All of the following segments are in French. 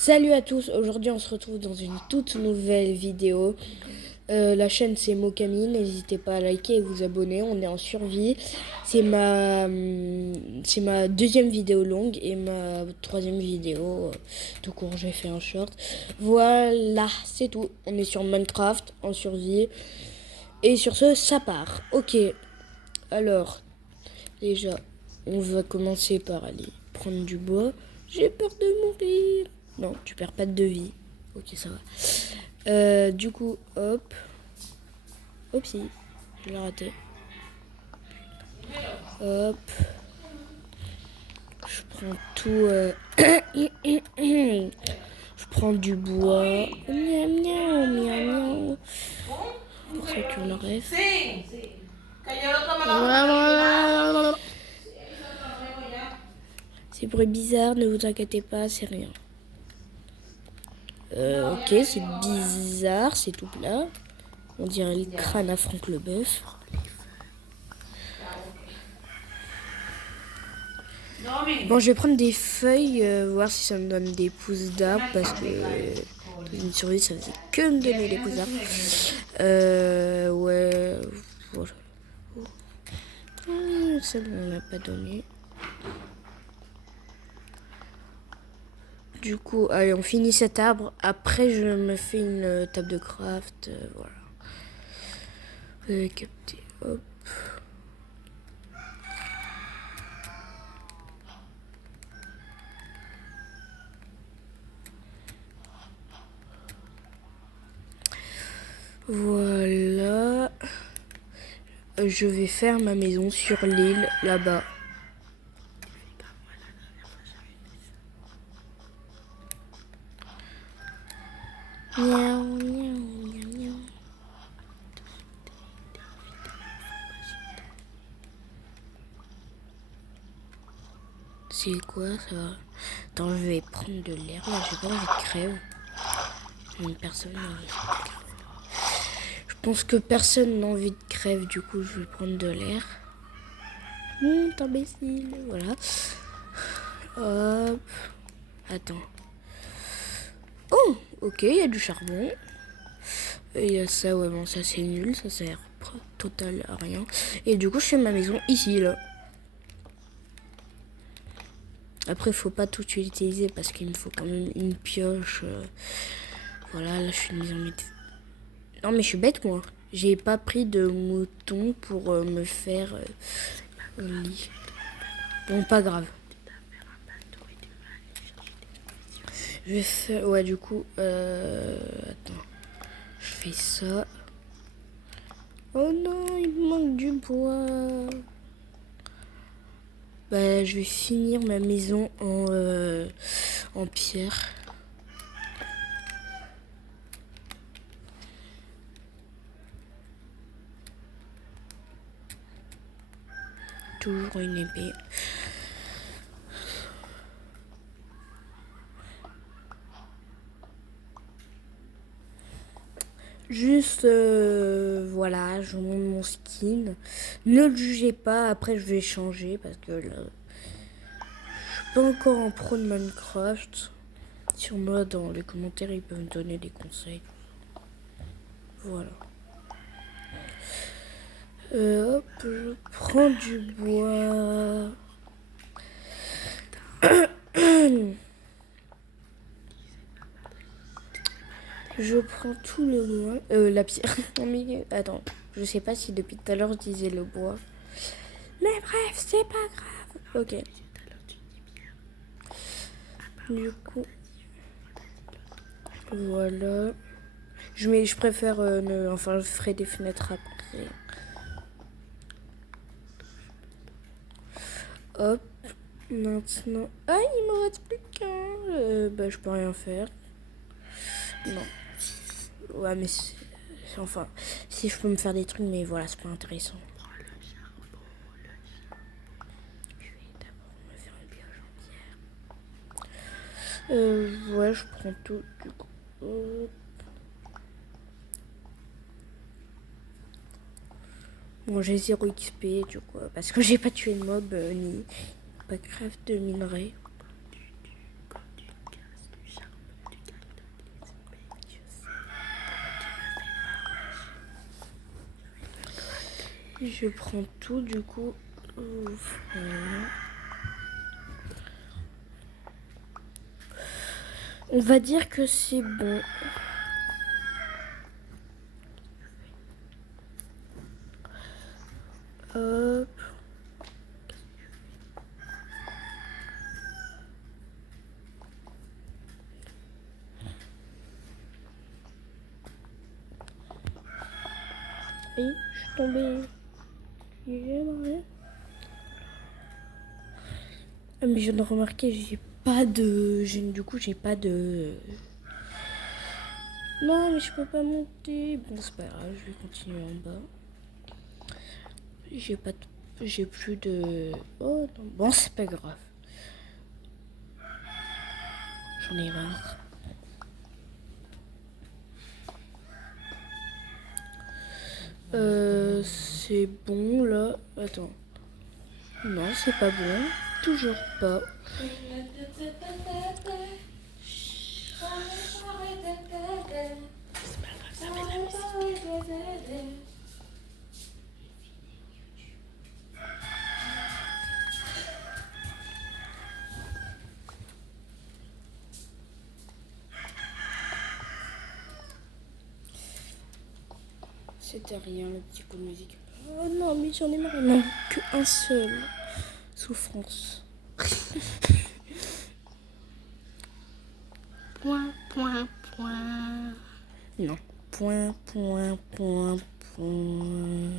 Salut à tous, aujourd'hui on se retrouve dans une toute nouvelle vidéo. La chaîne c'est Mokami, n'hésitez pas à liker et vous abonner, on est en survie. C'est ma deuxième vidéo longue et ma troisième vidéo tout court, j'ai fait un short. Voilà, c'est tout, on est sur Minecraft en survie. Et sur ce, ça part. Ok, alors déjà on va commencer par aller prendre du bois. J'ai peur de mourir. Non, tu perds pas de vie. Ok, ça va. Du coup, hop. Hop, si. Je l'ai raté. Hop. Je prends tout. Je prends du bois. Miam, miam, miam, miam. Pour ceux qui ont le rêve. C'est bruit bizarre, ne vous inquiétez pas, c'est rien. Ok, c'est bizarre, c'est tout plat. On dirait le crâne à Franck Leboeuf. Bon, je vais prendre des feuilles, voir si ça me donne des pousses d'arbres, parce que une survie, ça faisait que me donner des pousses d'arbres. Ouais, voilà. Ça, on l'a pas donné. Du coup, allez, on finit cet arbre. Après, je me fais une table de craft, voilà. Capter, hop. Voilà. Je vais faire ma maison sur l'île, là-bas. Miaou, miaou, miaou, miaou. C'est quoi ça? Attends, je vais prendre de l'air là, j'ai pas envie de crève. Une personne n'a envie de crève. Je pense que personne n'a envie de crève, du coup je vais prendre de l'air. Imbécile, voilà. Hop. Attends. Oh, ok, il y a du charbon. Et il y a ça, ouais, bon, ça c'est nul, ça sert total à rien. Et du coup, je fais ma maison ici, là. Après, faut pas tout utiliser parce qu'il me faut quand même une pioche. Voilà, là, je suis une maison. Non, mais je suis bête, moi. J'ai pas pris de mouton pour me faire un lit. Bon, pas grave. Je vais faire. Ouais, du coup. Attends. Je fais ça. Oh non, il me manque du bois. Bah, je vais finir ma maison en pierre. Toujours une épée. Juste, voilà, je monte mon skin. Ne le jugez pas, après je vais changer parce que là, je suis pas encore en pro de Minecraft. Sur moi, dans les commentaires, ils peuvent me donner des conseils. Voilà. Hop, je prends du bois. Je prends tout le bois. La pierre. Non mais attends, je sais pas si depuis tout à l'heure je disais le bois. Mais bref, c'est pas grave. Ok. Du coup, voilà. Je préfère enfin, je ferai des fenêtres après. Hop. Maintenant. Ah, il me reste plus qu'un. Bah, je peux rien faire. Non. Ouais, mais enfin, si je peux me faire des trucs, mais voilà, c'est pas intéressant. Je vais d'abord me faire une pioche entière. Ouais, je prends tout du coup. Bon, j'ai 0 XP du coup, parce que j'ai pas tué de mob ni pas craft de minerai. Je prends tout du coup. Voilà. On va dire que c'est bon. Hop. Et je suis tombée. Ah, mais je viens de remarquer, j'ai pas de... Du coup, j'ai pas de... Non, mais je peux pas monter. Bon, c'est pas grave, je vais continuer en bas. J'ai pas... J'ai plus de... Oh, non. Bon, c'est pas grave. J'en ai marre. C'est bon, là. Attends. Non, c'est pas bon. Toujours pas. C'est pas grave, ça met de la musique. C'était rien, le petit coup de musique. Oh non, mais j'en ai marre. Il manque qu'un seul. Souffrance. Point, point, point. Non. Point, point, point, point.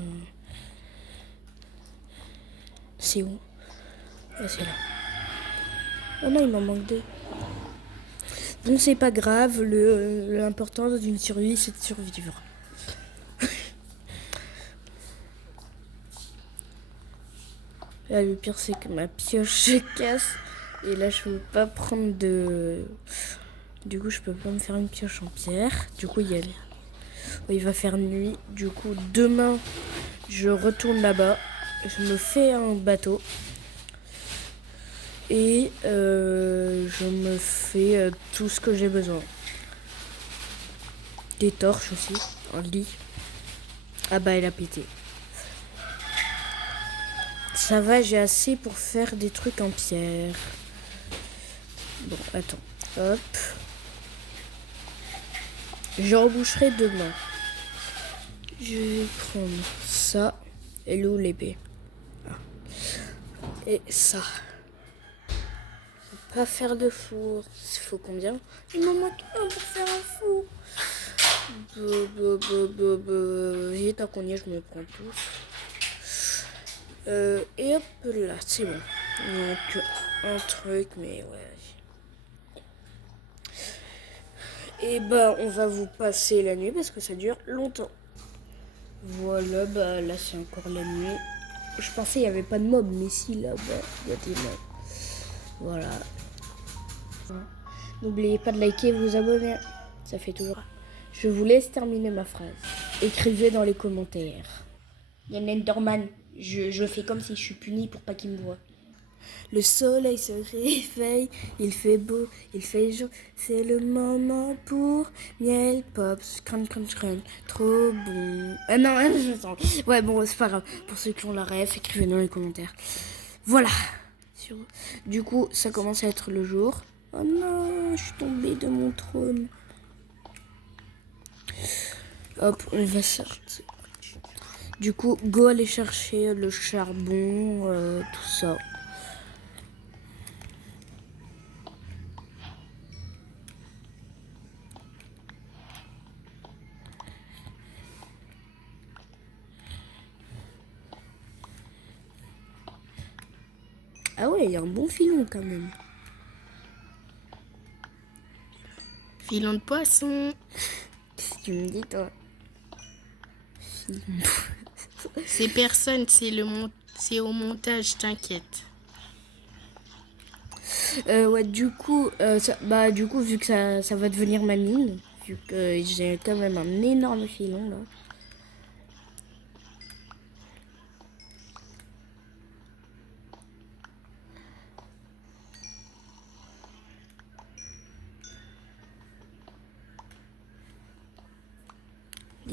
C'est où? Ah, c'est là. Oh non, il m'en manque deux. Bon, c'est pas grave. L'important d'une survie, c'est de survivre. Là, le pire, c'est que ma pioche se casse. Et là, je peux pas prendre de... Du coup, je peux pas me faire une pioche en pierre. Du coup, il va faire nuit. Du coup, demain, je retourne là-bas. Je me fais un bateau. Et je me fais tout ce que j'ai besoin. Des torches aussi. Un lit. Ah bah, elle a pété. Ça va, j'ai assez pour faire des trucs en pierre. Bon, attends. Hop. Je reboucherai demain. Je vais prendre ça. Et où l'épée? Et ça. Pas faire de four. Il faut combien? Il m'en manque un pour faire un four. Et tant qu'on y est, je me prends tous. Et hop là, c'est bon. Il manque un truc, mais ouais. Et bah, on va vous passer la nuit parce que ça dure longtemps. Voilà, bah là c'est encore la nuit. Je pensais qu'il n'y avait pas de mobs, mais si là-bas, il y a des mobs. Voilà. N'oubliez pas de liker et vous abonner. Ça fait toujours. Je vous laisse terminer ma phrase. Écrivez dans les commentaires. Il y a Nenderman. Je fais comme si je suis punie pour pas qu'il me voit. Le soleil se réveille, il fait beau, il fait jour, c'est le moment pour miel, pops, crunch, crunch, crunch, trop bon. Ah non, je sens. Ouais, bon, c'est pas grave. Pour ceux qui ont la ref, écrivez dans les commentaires. Voilà. Du coup, ça commence à être le jour. Oh non, je suis tombée de mon trône. Hop, on va sortir. Du coup, go aller chercher le charbon, tout ça. Ah ouais, il y a un bon filon quand même. Filon de poisson. Qu'est-ce que tu me dis, toi? C'est personne, c'est au montage, t'inquiète. Ouais, du coup, vu que ça va devenir ma mine, vu que j'ai quand même un énorme filon là.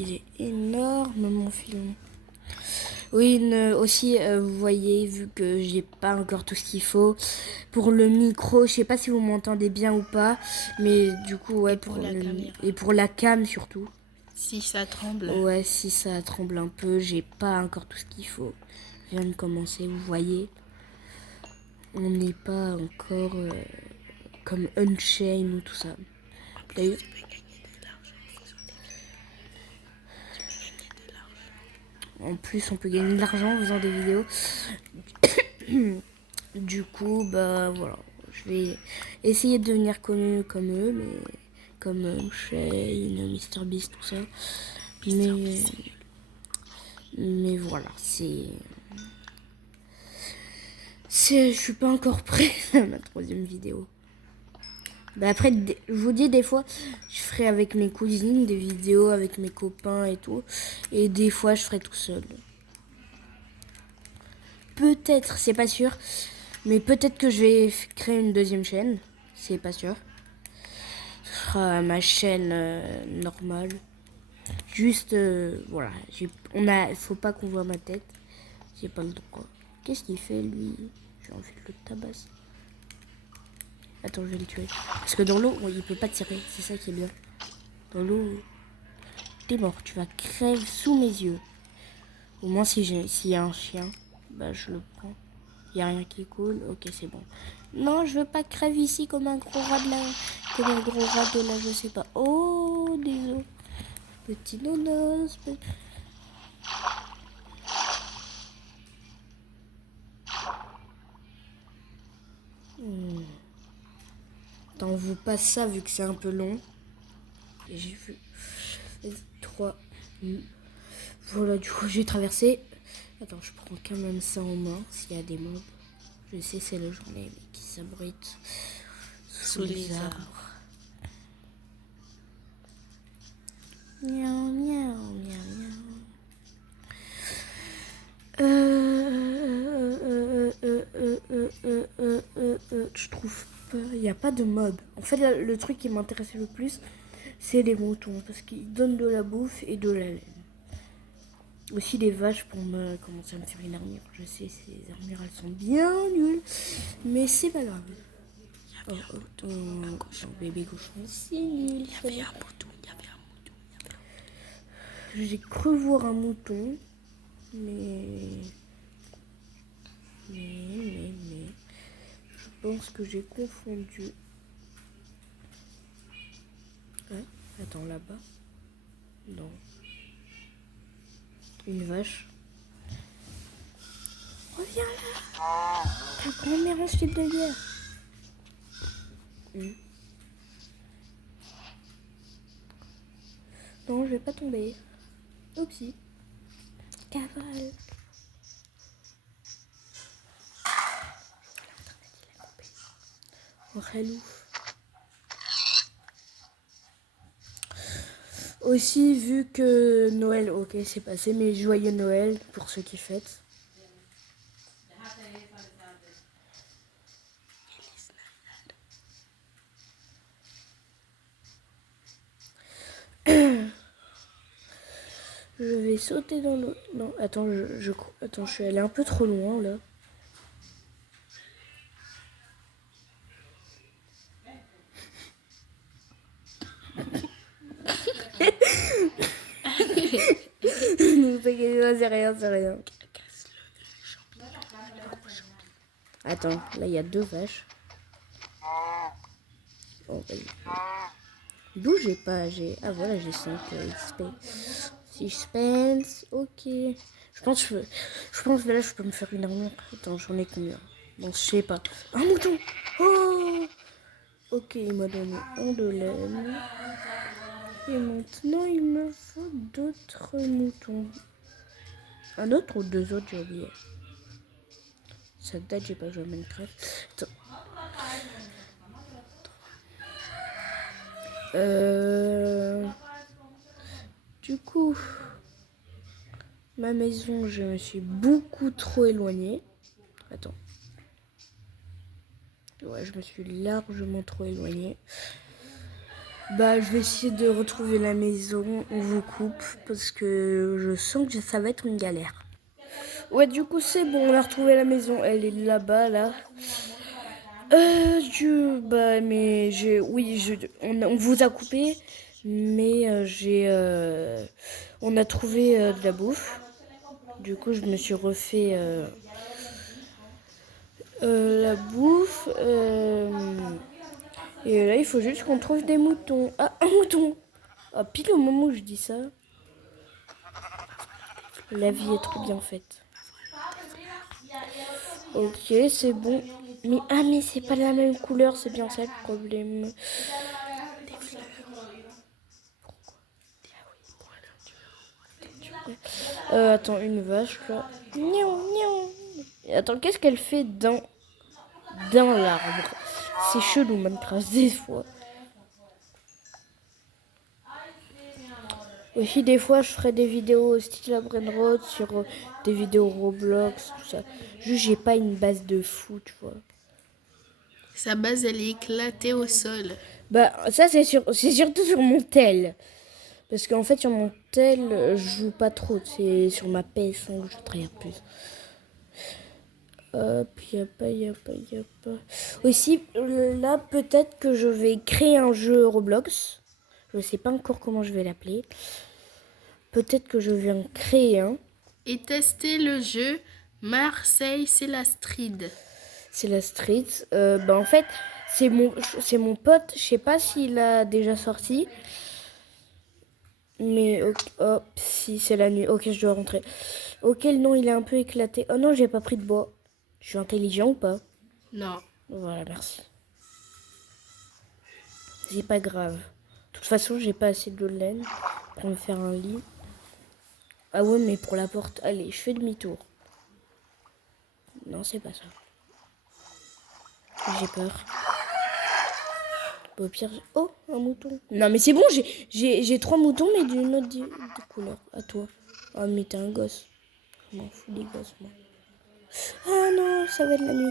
Il est énorme mon filon. Oui, aussi, vous voyez, vu que j'ai pas encore tout ce qu'il faut pour le micro, je sais pas si vous m'entendez bien ou pas, mais du coup, ouais, pour la caméra. et pour la cam surtout. Si ça tremble. Ouais, si ça tremble un peu, j'ai pas encore tout ce qu'il faut. Je viens de commencer, vous voyez. On n'est pas encore comme Unchained ou tout ça. D'ailleurs, en plus, on peut gagner de l'argent en faisant des vidéos. Du coup, bah voilà. Je vais essayer de devenir connu comme eux, mais comme Shane, MrBeast, tout ça. Mais voilà, je suis pas encore prêt à ma troisième vidéo. Bah après, je vous dis, des fois, je ferai avec mes cousines des vidéos avec mes copains et tout. Et des fois, je ferai tout seul. Peut-être, c'est pas sûr. Mais peut-être que je vais créer une deuxième chaîne. C'est pas sûr. Ce sera ma chaîne normale. Juste, voilà. Faut pas qu'on voit ma tête. J'ai pas le droit. Qu'est-ce qu'il fait, lui? J'ai envie de le tabasser. Attends, je vais le tuer. Parce que dans l'eau, il peut pas tirer. C'est ça qui est bien. Dans l'eau, t'es mort. Tu vas crève sous mes yeux. Au moins, s'il y a un chien, bah je le prends. Il y a rien qui coule. Ok, c'est bon. Non, je veux pas crève ici comme un gros rat de la... Comme un gros rat de là, je sais pas. Oh, désolé. Petit nonos. Attends, on vous passe ça vu que c'est un peu long. Et j'ai vu 3. Voilà, du coup, j'ai traversé. Attends, je prends quand même ça en main s'il y a des mobs. Je sais, c'est la journée, mais qui s'abrite sous les arbres. Miaou, miaou, miaou, miaou. Je trouve pas. Il n'y a pas de mob. En fait, le truc qui m'intéressait le plus, c'est les moutons. Parce qu'ils donnent de la bouffe et de la laine. Aussi des vaches pour me commencer à me faire une armure. Je sais, ces armures, elles sont bien nulles. Mais c'est pas grave. Bébé cochon, c'est nul. Il y avait un mouton. J'ai cru voir un mouton. Mais... Je pense que j'ai confondu. Hein? Attends, là-bas. Non. Une vache. Reviens là. Ta grand-mère en slip de guerre. Non, je vais pas tomber. Oupsie. Cavale. Oh, hello. Aussi, vu que Noël, ok, c'est passé, mais joyeux Noël pour ceux qui fêtent. Je vais sauter dans l'eau. Non, attends, attends, je suis allée un peu trop loin là. Ne t'inquiète pas, c'est rien, c'est rien. Attends, là il y a 2 vaches. Oh, vas-y. Bougez pas, ah voilà, j'ai 5 XP. Suspense, ok. Je pense que là je peux me faire une armure. Attends, j'en ai combien? Bon, je sais pas. Un mouton. Oh. Ok, il m'a donné un de laine. Et maintenant, il me faut d'autres moutons. Un autre ou 2 autres, j'ai oublié. Ça date, j'ai pas joué à Minecraft. Attends. Du coup, ma maison, je me suis beaucoup trop éloignée. Attends. Ouais, je me suis largement trop éloignée. Bah, je vais essayer de retrouver la maison. On vous coupe parce que je sens que ça va être une galère. Ouais, du coup, c'est bon, on a retrouvé la maison. Elle est là-bas, là. Mais oui, on vous a coupé, mais on a trouvé de la bouffe. Du coup, je me suis refait la bouffe. Et là, il faut juste qu'on trouve des moutons. Ah, un mouton! Ah, pile au moment où je dis ça, la vie est trop bien faite. Ok, c'est bon. Mais c'est pas la même couleur, c'est bien ça le problème. Attends, une vache là. Miaou, miaou. Et attends, qu'est-ce qu'elle fait dans l'arbre? C'est chelou Minecraft des fois. Aussi des fois je ferai des vidéos style la Brainrot sur des vidéos Roblox, tout ça. Juste j'ai pas une base de fou, tu vois. Sa base, elle est éclatée au sol. Bah ça c'est surtout sur mon tel. Parce qu'en fait sur mon tel je joue pas trop. C'est sur ma PS5 que je travaille plus. Hop, y a pas. Aussi là peut-être que je vais créer un jeu Roblox. Je sais pas encore comment je vais l'appeler. Peut-être que je vais en créer un. Et tester le jeu Marseille, c'est la street. C'est la street. En fait, c'est mon pote. Je sais pas s'il a déjà sorti. Mais oh, si c'est la nuit. Ok, je dois rentrer. Ok, le nom il est un peu éclaté. Oh non, j'ai pas pris de bois. Je suis intelligent ou pas? Non. Voilà, merci. C'est pas grave. De toute façon, j'ai pas assez de laine pour me faire un lit. Ah ouais, mais pour la porte. Allez, je fais demi-tour. Non, c'est pas ça. J'ai peur. Au pire, oh, un mouton. Non, mais c'est bon, j'ai 3 moutons, mais d'une autre couleur. À toi. Ah, mais t'es un gosse. Je m'en fous des gosses, moi. Ah non, ça va être la nuit.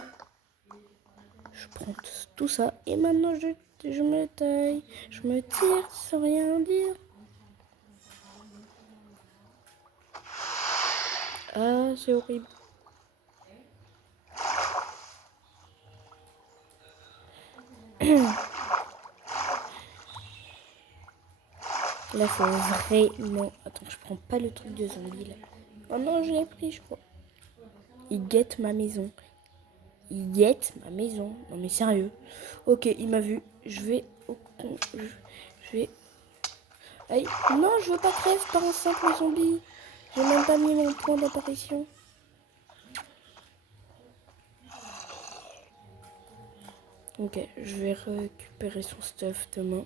Je prends tout ça. Et maintenant, je me taille. Je me tire sans rien dire. Ah, c'est horrible. Là, faut vraiment... Attends, je prends pas le truc de zombie, là. Oh non, je l'ai pris, je crois. Il guette ma maison. Il guette ma maison. Non, mais sérieux. Ok, il m'a vu. Je vais... Je vais... Aïe. Non, je veux pas crève par un simple zombie. J'ai même pas mis mon point d'apparition. Ok, je vais récupérer son stuff demain.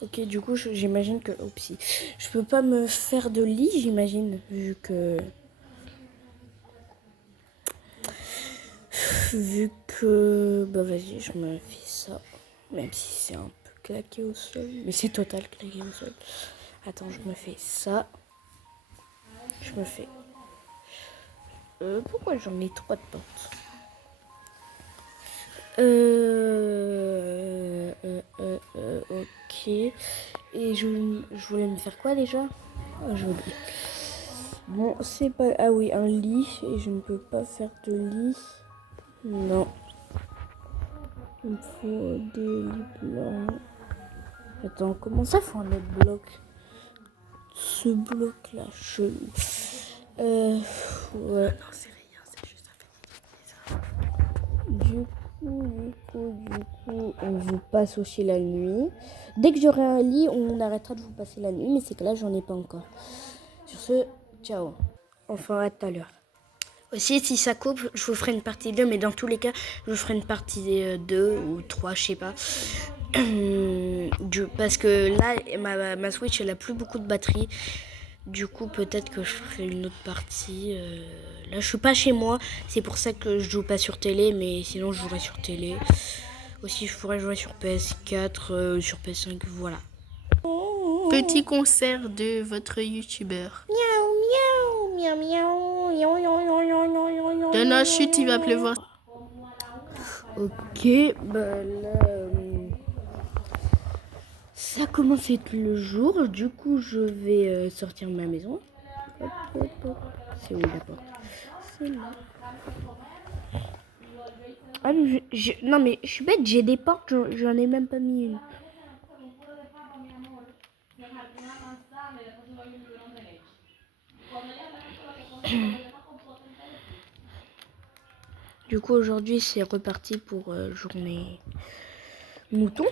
Ok, du coup, j'imagine que... Oupsie. Je peux pas me faire de lit, j'imagine, vu que... Bah vas-y, je me fais ça. Même si c'est un peu claqué au sol. Mais c'est total claqué au sol. Attends, je me fais ça. Je me fais... pourquoi j'en ai 3 de porte? Ok. Et je voulais me faire quoi déjà? Ah, j'ai oublié. Bon, c'est pas... Ah oui, un lit. Et je ne peux pas faire de lit. Non. Il me faut des lits blancs. Attends, comment ça faut un autre bloc? Ce bloc-là, chelou. Ouais. Non, c'est rien, c'est juste un Du coup, on vous passe aussi la nuit. Dès que j'aurai un lit, on arrêtera de vous passer la nuit, mais c'est que là, j'en ai pas encore. Sur ce, ciao. Enfin, à tout à l'heure. Aussi, si ça coupe, je vous ferai une partie 2, mais dans tous les cas, je vous ferai une partie 2 ou 3, je sais pas. Parce que là, ma Switch, elle a plus beaucoup de batterie. Du coup, peut-être que je ferai une autre partie. Là, je suis pas chez moi. C'est pour ça que je joue pas sur télé, mais sinon, je jouerai sur télé. Aussi, je pourrais jouer sur PS4, sur PS5, voilà. Petit concert de votre youtubeur. Miaou, miaou, miaou, miaou. De notre chute, il va pleuvoir. Ok, bah là, ça commence à être le jour. Du coup, je vais sortir de ma maison. hop, hop. C'est où la porte? C'est là. Ah, mais non, mais je suis bête, j'ai des portes, j'en ai même pas mis une. Du coup, aujourd'hui, c'est reparti pour journée mouton.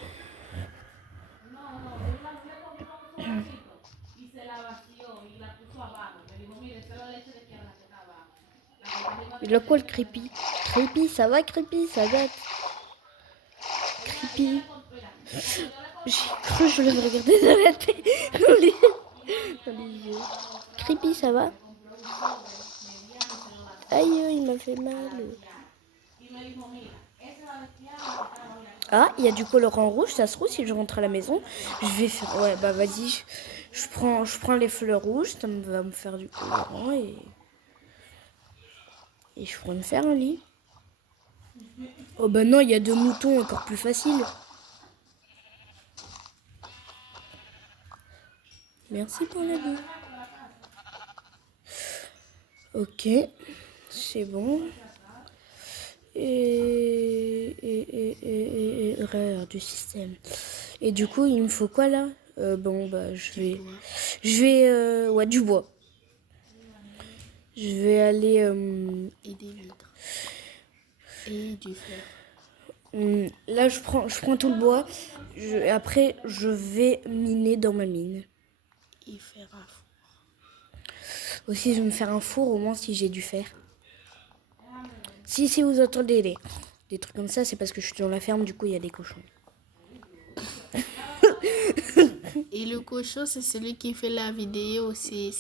Il a quoi le creepy? Creepy, ça va creepy, ça date. Creepy. J'ai cru que je le regardais dans la tête, dans les yeux. Creepy, ça va? Aïe, il m'a fait mal. Ah, il y a du colorant rouge, ça se trouve si je rentre à la maison, je vais faire... Ouais, bah vas-y, je prends les fleurs rouges, ça va me faire du colorant et je pourrais me faire un lit. Oh bah non, il y a 2 moutons, encore plus facile. Merci pour la vie. Ok, c'est bon. Et erreur du système. Et du coup, il me faut quoi là? Bon, bah je vais ouais, du bois. Je vais aller Et des vitres. Et du fer. là, je prends tout le bois. Après, je vais miner dans ma mine. Et faire un four. Aussi, je vais me faire un four au moins si j'ai du fer. Si vous entendez des trucs comme ça, c'est parce que je suis dans la ferme, du coup, il y a des cochons. Et le cochon, c'est celui qui fait la vidéo. C'est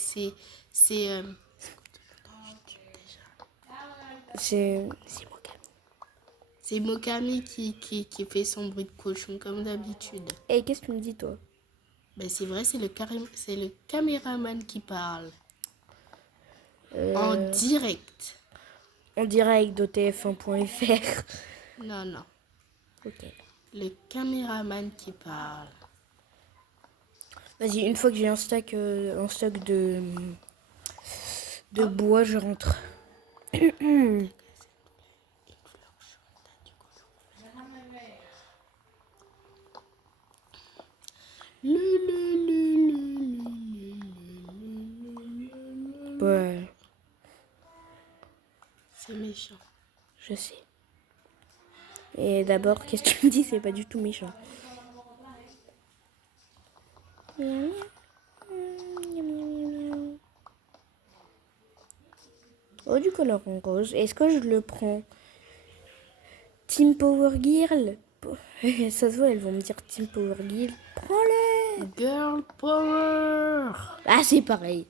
Mokami qui fait son bruit de cochon comme d'habitude. Et qu'est-ce que tu me dis, toi? Ben c'est vrai, c'est le caméraman qui parle. En direct. En direct de TF1.fr. Non. Ok. Le caméraman qui parle. Vas-y, une fois que j'ai un stock de bois, je rentre. Ouais, C'est méchant. je sais. Et d'abord, qu'est-ce que tu me dis? C'est pas du tout méchant. Oh, du colorant rose. Est-ce que je le prends? Team Power Girl. Ça se voit, elles vont me dire Team Power Girl. Prends-le. Girl Power. Ah, c'est pareil.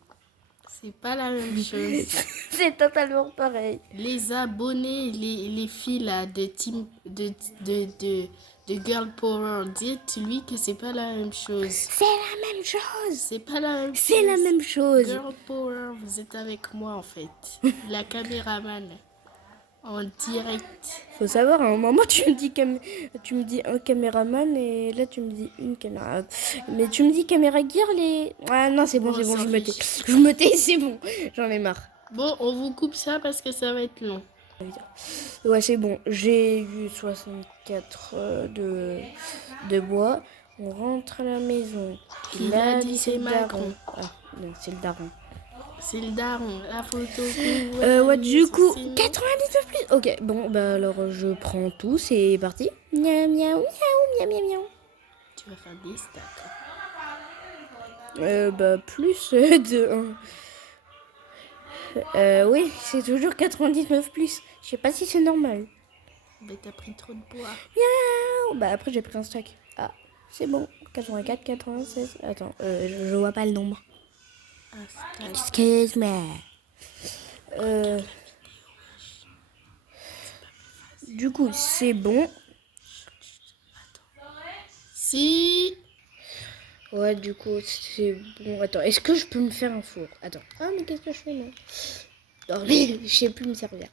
C'est pas la même chose. C'est totalement pareil. Les abonnés, les filles là, de team de Girl Power, dites-lui que c'est pas la même chose. C'est la même chose. C'est pas la même chose. C'est la même chose. Girl Power, vous êtes avec moi en fait. La caméraman. En direct. Faut savoir, à un moment, tu me dis un caméraman et là, tu me dis une caméra. Mais tu me dis caméra girl et... Ah non, c'est bon, Bon, je me tais. fiche. Je me tais, c'est bon. J'en ai marre. Bon, on vous coupe ça parce que ça va être long. Ouais, c'est bon. J'ai eu 64 de bois. On rentre à la maison. Il a dit c'est le Macron. Ah, non, c'est le daron. C'est le daron, la photo. Ouais, du coup, 99 plus. Ok, bon, bah alors je prends tout, c'est parti. Miaou, miaou, miaou, miaou, miaou, miaou. Tu vas faire des stacks. Bah plus de 1. Oui, c'est toujours 99 plus. Je sais pas si c'est normal. Mais t'as pris trop de bois. Miaou. Bah après j'ai pris un stack. Ah, c'est bon. 84, 96. Attends, je vois pas le nombre. Un stack. Excuse-moi. Du coup, c'est bon. Si. Ouais, du coup, c'est bon. Attends, est-ce que je peux me faire un four? Attends. Ah, mais qu'est-ce que je fais, moi? Non, mais je sais plus me servir.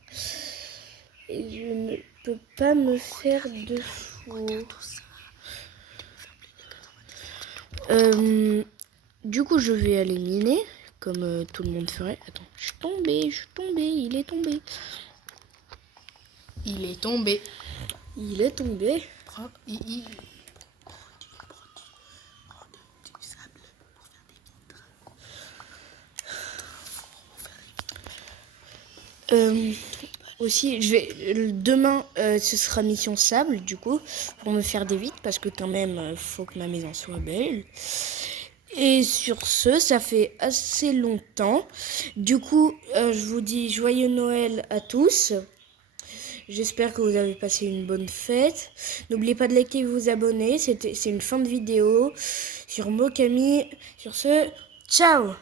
Et je ne peux pas me faire de four. Du coup, je vais aller miner, comme tout le monde ferait. Attends, je suis tombé, il est tombé. Il est tombé. Il est tombé. Prends du sable pour faire des vitres. Aussi, demain, ce sera mission sable, du coup, pour me faire des vitres, parce que quand même, faut que ma maison soit belle. Et sur ce, ça fait assez longtemps. Du coup, je vous dis joyeux Noël à tous. J'espère que vous avez passé une bonne fête. N'oubliez pas de liker et vous abonner. C'est une fin de vidéo sur Mokami. Sur ce, ciao!